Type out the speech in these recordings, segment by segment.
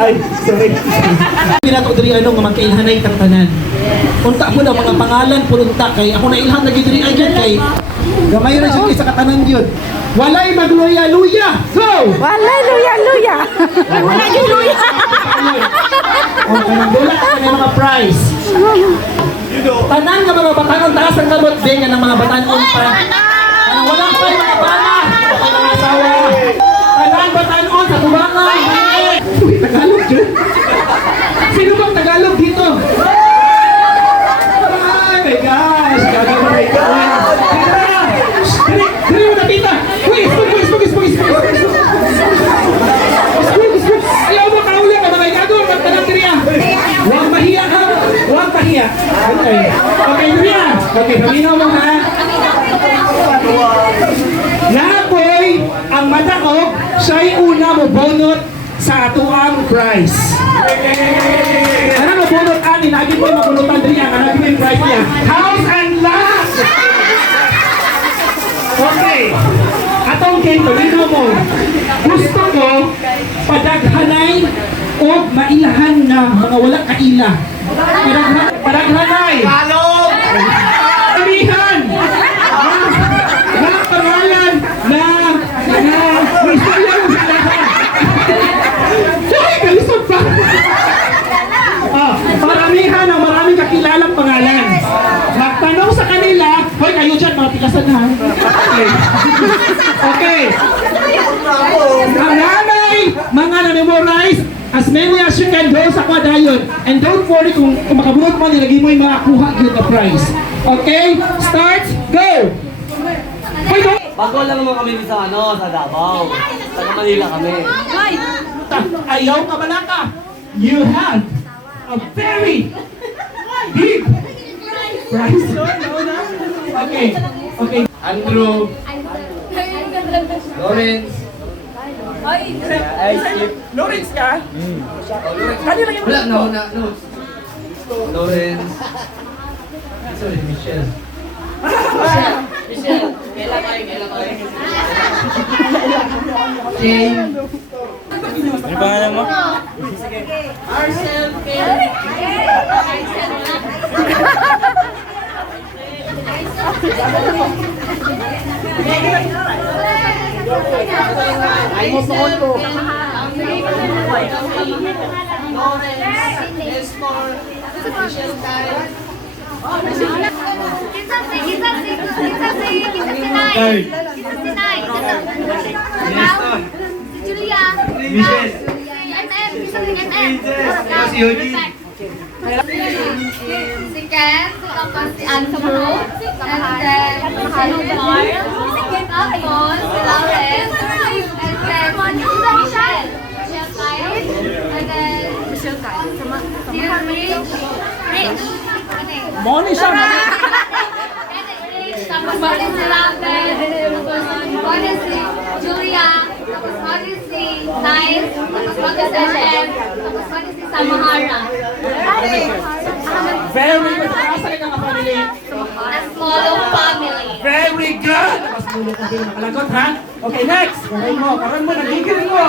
Ay, sorry. Pinato diri ano nga magkailhanay tang tanan. Unta mo daw mga pangalan punta kay ako na ilham na gid diri ay gyud kay gamay ra jud kay sa katanan gyud. Walay magluya-luya. Go! Walay luya-luya. Wala gyud luya. Okay, nagdula ka ng mga prize. Tanan nga mga batanon taas ang nabot din nga ng mga batanon pa. Ang wala pa yung mga bana. Ang mga asawa. Tanan batanon sa tubangan. Uy, Tagalog dyan. Sino bang Tagalog dito? Oh my gosh. Gagawin ka. Dili mo nakita. Uy, spug. Ayaw mo kauli ka mga gagawin. Magtanang diriya. Huwag mahiya ha. Huwag mahiya. Okay, diriya. Okay, paminaw mo ha. Napoy, ang mata ko, siya'y una mo bonot sa atuang prize. Ano mo bonot ani, naging mo mabunutan din yan, naging mo yung prize niya. House and lot! Okay, atong kento, lino mo. Gusto ko, padaghanay o mailahan na mga walang kaila. Padaghanay! Palong! Sabihan! Na pangalan na istorya mo sa lahat. Sorry, kalisod pa. Paramihan ang maraming kakilalang pangalan. Magtanong sa kanila, hoy kayo dyan, mga pikasan ha. Okay. Ang nanay, mga na-memorize, as many as you can do sa kwadayon. And don't worry kung makabunot mo, nilagay mo yung mga kuha yun na prize. Okay? Start, go! Hoy, go! Bago lang naman kami sa sa Davao. Sa Manila kami. Ayaw ka malaka. You have a very big prize. Okay. Andrew. Lawrence. Lawrence ka? Wala, no. Lawrence. Sorry, Michelle. Michelle. Kailan kayo? Jane. Ano pangalan mo? Arcel. Julia. Michelle. Si Ken, tapos si Andrew, and then si Carl, tapos si Lawrence, and then Michelle. And then si Rich. Moni siya. Tapos Martin si Rafael, tapos Martin si Julia, tapos Martin si Nice, tapos Martin si Shem, tapos Martin si Samahara. Very good. Asa ka nga family? A small family. Very good. Mas mulo ko din nakalagot ha. Okay, next. Karon mo. Nagigil mo.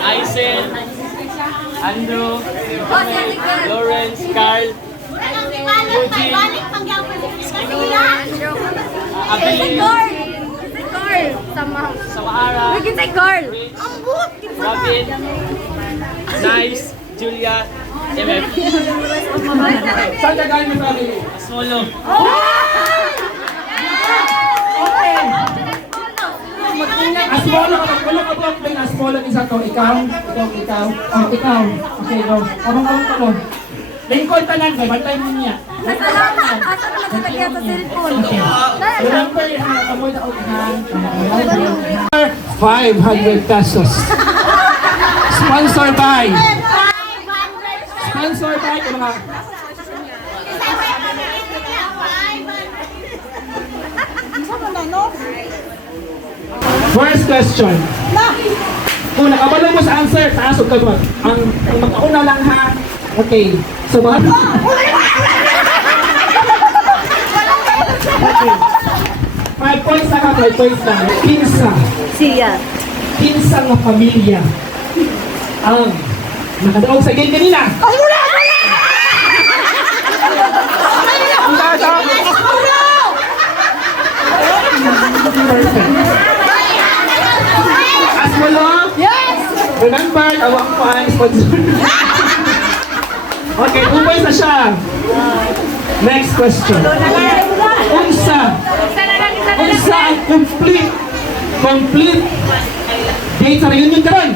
Aisel, Andrew, Lawrence, Carl, Samahara, Robin, Nice, Julia, MF. Saan ka galing mo family? Asmolo. Asmolo ka. Wala ka block din. Asmolo isa to. Ikaw. Ikaw. Okay, go. Kamang mo. Lingkod tanan ko. Bantay mo niya. Asa naman sa cellphone. Remember, kamoy na ulihan. 500 pesos. Sponsored by. Sponsored by. Mga First question. Kung nakabalo mo sa answer, taas o kagwag. Ang magkauna lang ha. Okay. So, mga... Okay. 5 points na ka, 5 points na. Kinsa. Siya. Kinsa nga pamilya. Ang nakadaog sa game kanina. Perfect. As mo lang? Yes! Remember, awak mo ang sponsor. Okay, 2 points na siya. Next question. Unsa ang complete date sa reunion karon?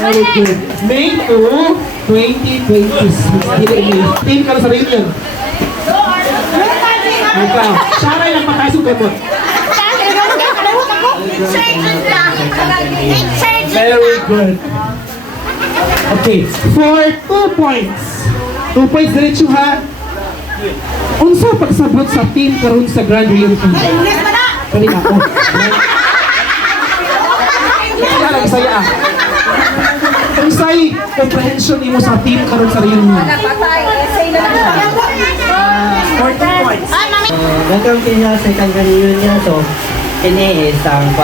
Very good. May 2, 2026. Team ka na sa reunion. Ikaw. Sharay lang pakasugot mo. Very good. Okay, for 2 points. 2 points diretso ha. Unsa pagsabot sa team karon sa Grand Reunion? Kani na ako. Kaya lang saya ah. Unsay comprehension nimo sa team karon sa reunion? 14 points. Welcome to your second reunion. So, ini is ang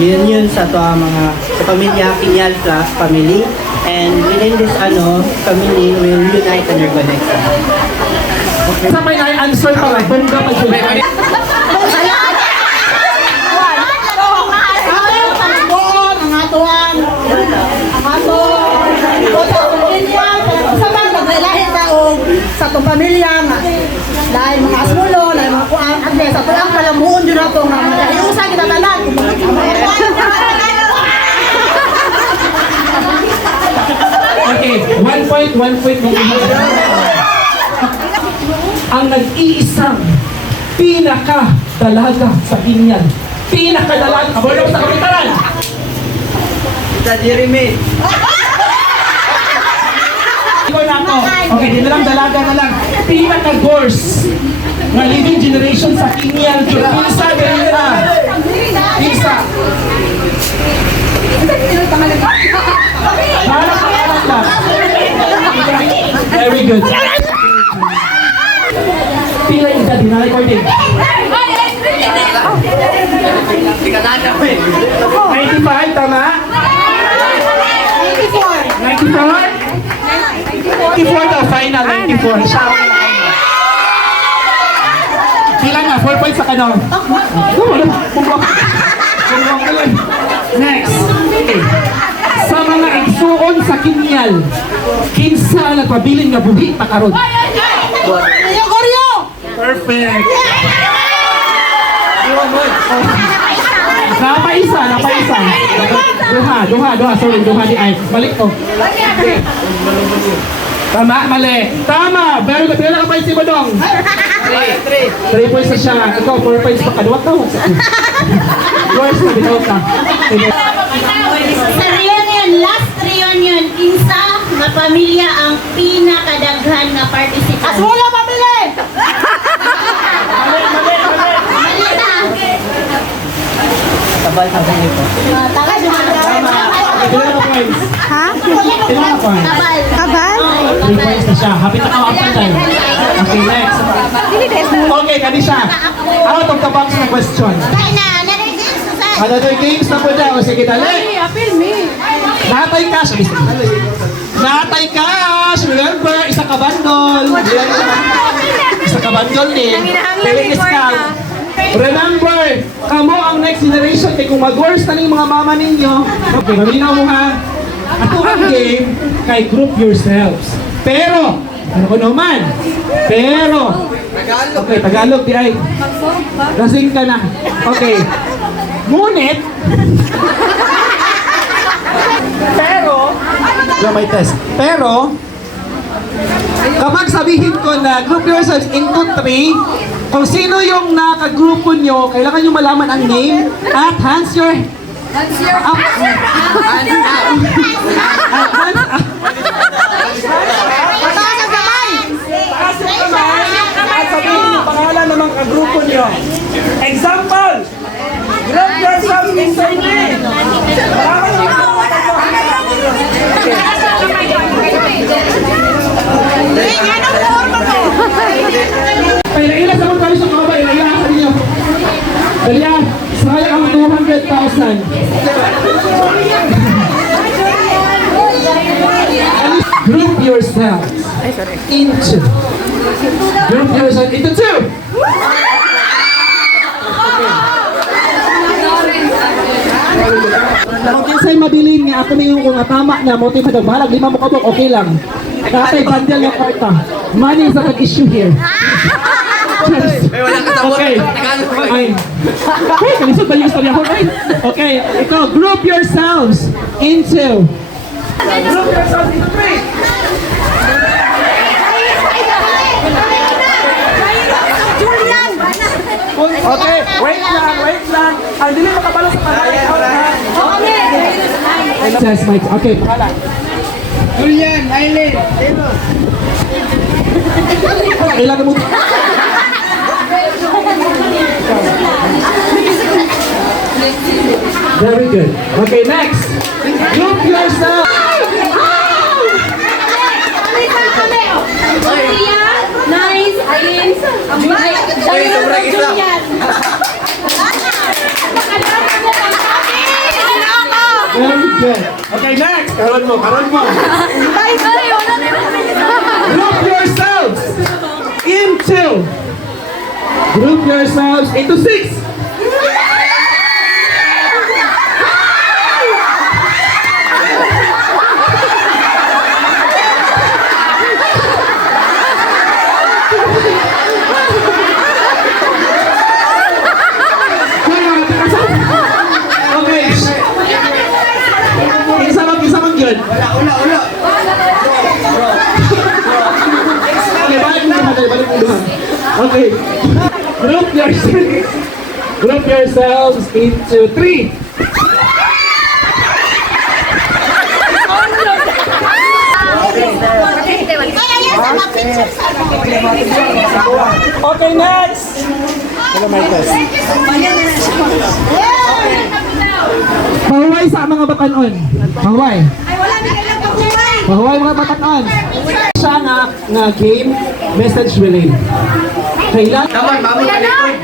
reunion sa to ang mga sa pamilya Kinyal plus family. And within this family will unite and reconnect. Sa may answer para bongga pa siya. sa itong pamilya nga dahil mga asmulo, dahil mga kuang agnes, sa itong palamuon dyan ako nga madahiusan kita tanan Okay, 1 point, 1 point. Ang nag-iisang pinaka-dalaga sa Kinyan. Pinaka-dalaga. Kabalo mo sa kapitaran. Sa Jeremy. Ikaw na ako. Okay, di na lang dalaga na lang. Pinaka-gorse na living generation sa Kinyan. Pinsa, Derina. Pinsa. Very good. Pila yung edad, na-recording. 95, tama? 94? 94 daw, final, 94. Siya ako na kayo. Pila nga, 4 points sa kano. Next. Okay. Sa mga igsuon sa Kinyal, kinsa ang nagpabiling nga buhi pa karon? Perfect. Napaisa. Duha. Sorry, duha di ay. Balik to. Tama, mali. Tama. Very good. Pila ka pa si Badong? 3 points na siya. Ikaw, 4 points pa. Kaduwat ka. Yours na, bitaw ka. Sa reunion, last reunion, kinsa nga pamilya ang pinakadaghan nga participant? asmulo pamilya Mali na. Sabay ito. taga Pila ka points? Ha? Pila ka points? Kabal. Kabal? 3 points na siya. Happy na ako up time. Okay, next. Okay, kani siya. Out of the box na question. Kaya na, na-register sa Another games na po dyan. O sige, dali. Natay cash. Natay cash. Remember, isa ka bundle. Isa ka bundle din. Pilitis ka. Remember, kamo ang next generation. Kaya kung mag-worst na yung mga mama ninyo, okay, maminaw mo ha. Ato ang game, kay group yourselves. Pero, ano ko naman? Pero, okay, Tagalog di ay. Lasing ka na. Okay. Ngunit, pero, may test. Pero, kapag sabihin ko na group yourselves into 3, kung sino yung nakagrupo nyo, kailangan nyo malaman ang name at hands your up. Hands up. mataas ang kamay 100,000. Group yourselves into. Group yourself into two. Kung kinsay mabilin nga ako may yung kung tama na mo tayo balag lima mo kabok okay lang. Katay bundle ng kwarta. Money is not an issue here. Okay. Ay. Okay, kalisod ba yung istorya ko? Okay, ito, group yourselves into. Group yourselves into three. Okay, wait lang. Ang dili makabalo sa pangalan. Says Mike. Okay, pangalan. Julian, Aileen, Dino. Kailangan mo. Very good. Okay, next. Group yourself. Julia, nice, Aileen, Julian. Very good. Okay, next. Karon mo. Group yourselves into. Group yourselves into six. Okay. Isa mag yun. Ula. Okay, balik mo doon. Okay. Group yourselves into three. Okay, next. Mahuway sa mga batanon. Mahuway. Mahuway mga batanon. Siya nga game, message relay. Kailan? Naman, mamon ka likod.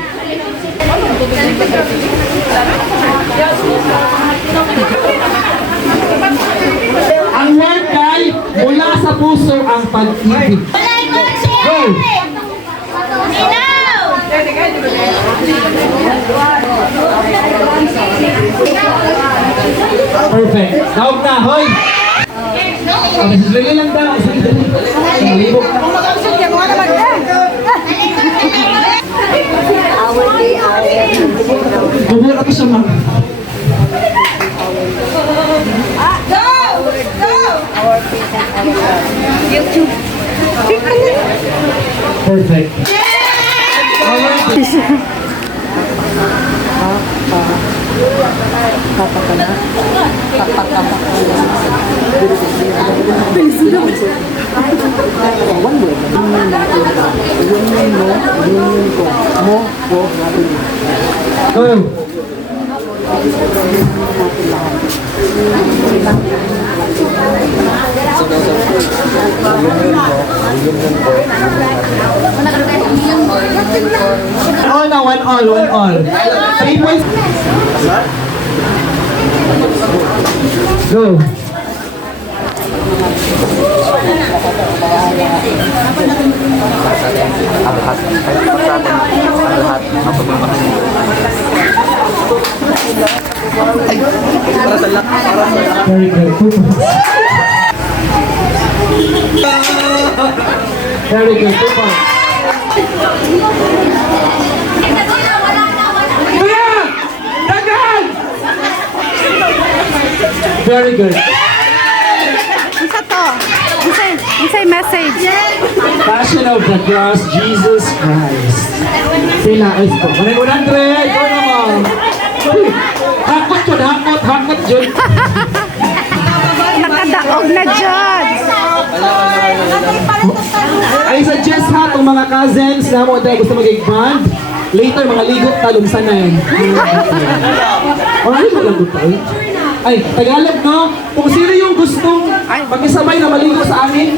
Ang word kay mula sa puso ang pag-ibig. Go! Perfect. Daog na, hoy! Okay, sige lang daw. Sige, malibog na. Bubur ako siya, ma'am. Perfect. Go. All na, one all. 3 points. Go. Very good. 2 points. Very good. 2 points. Very good. Isa to. Isa'y message. Passion of the Cross, Jesus Christ. Sila is po. Manay 100. Go naman. Hakot yun. Hakot yun. Nakadaog na dyan. I suggest ha itong mga cousins na mo tayo gusto mag-band. Later, mga ligot talumsan na yun. O, ano yung malagot tayo? Ay, Tagalog, no? Kung sino yung gustong mag-isabay na maligo sa amin,